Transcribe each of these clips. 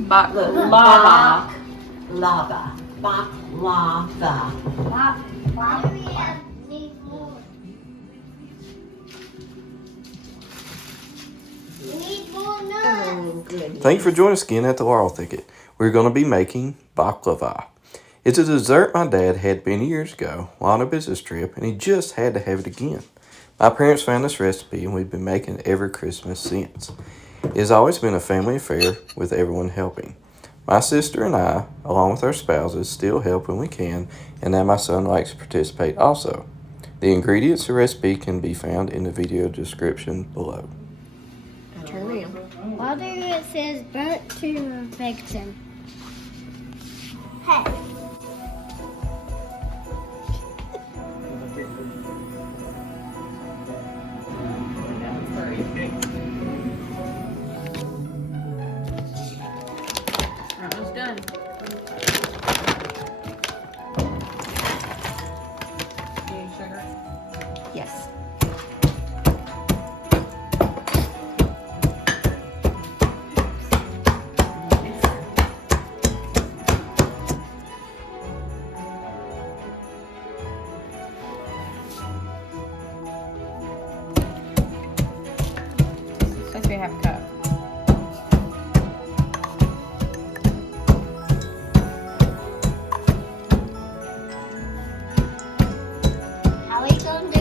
Baklava. Baklava. Baklava. Baklava. We need more nuts. Oh, goodness. Thank you for joining us again at the Laurel Thicket. We're going to be making baklava. It's a dessert my dad had many years ago while on a business trip, and he just had to have it again. My parents found this recipe, and we've been making it every Christmas since. It has always been a family affair with everyone helping. My sister and I, along with our spouses, still help when we can, and now my son likes to participate also. The ingredients and recipe can be found in the video description below. Turn around. Why do it says burnt to perfection? Hey. Almost done. Do you need sugar? Yes. Supposed to be half a cup. How are you gonna do this?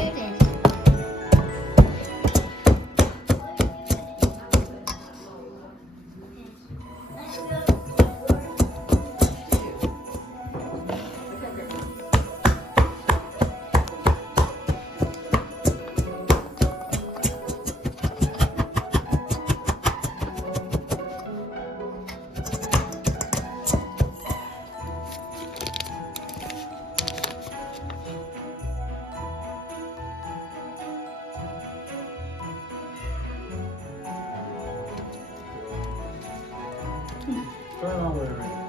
Turn all the way around.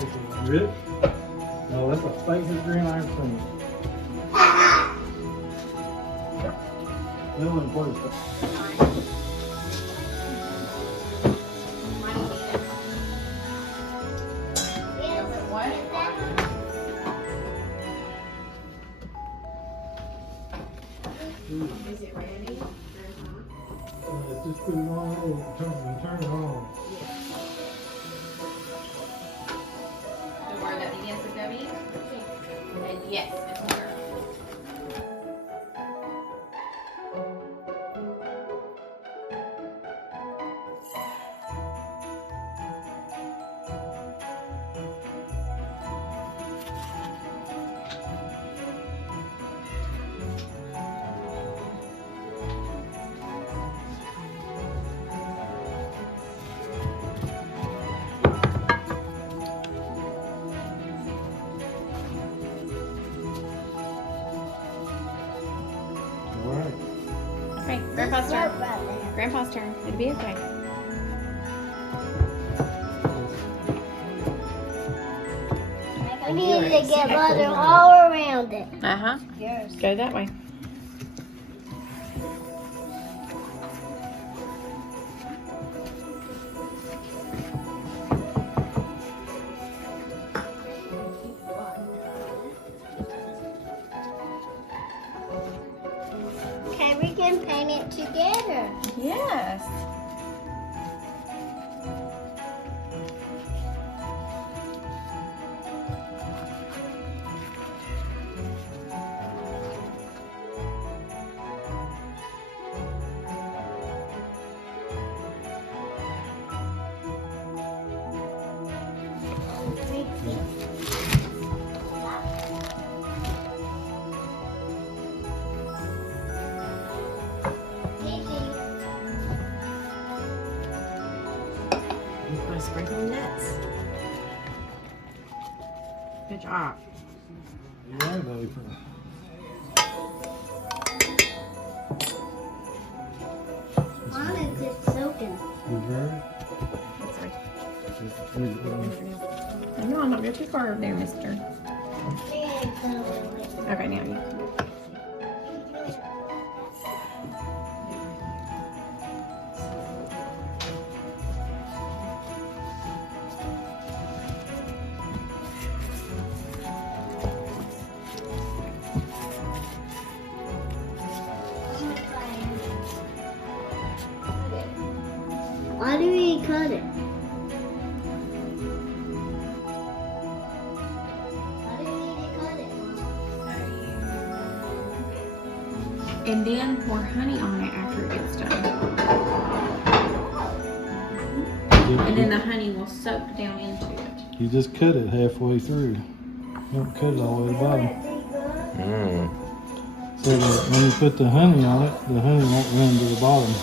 It's rich. No, that's the spiciest green I've seen. Little important stuff. Is it ready? Just put it on, turn it on. The word that begins with W? And yes, it's her. All right. Okay, Grandpa's turn. Right there. Grandpa's turn. It'll be okay. We need to get butter all around it. Uh-huh. Yes. Go that way. Okay, we can paint it together. Yes. I sprinkle nuts. Good job. Yeah, baby. Honest, it's soaking. You heard? That's right. It's No, I'm not go too far over there, mister. It's Okay, now you. Why do we cut it? Why do we need to cut it? And then pour honey on it after it gets done. And then the honey will soak down into it. You just cut it halfway through. Don't cut it all the way to the bottom. Mmm. So that when you put the honey on it, the honey won't run to the bottom.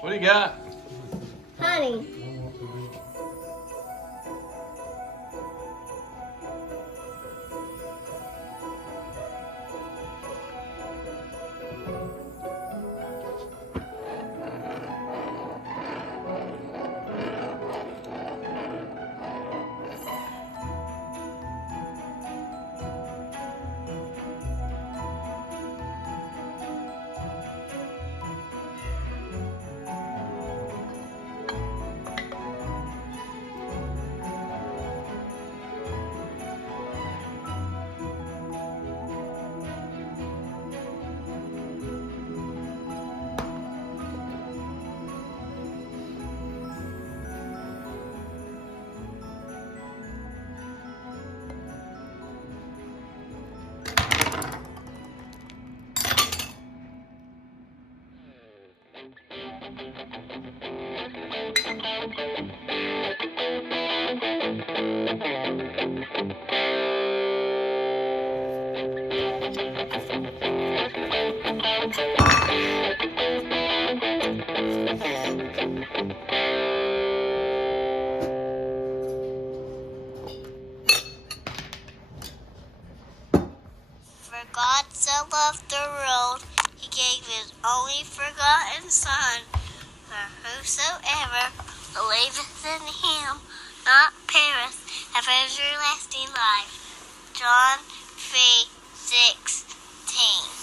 What do you got? Honey. For God so loved the world, he gave his only begotten Son, for whosoever believeth in him not perish, have everlasting life. John 3:16.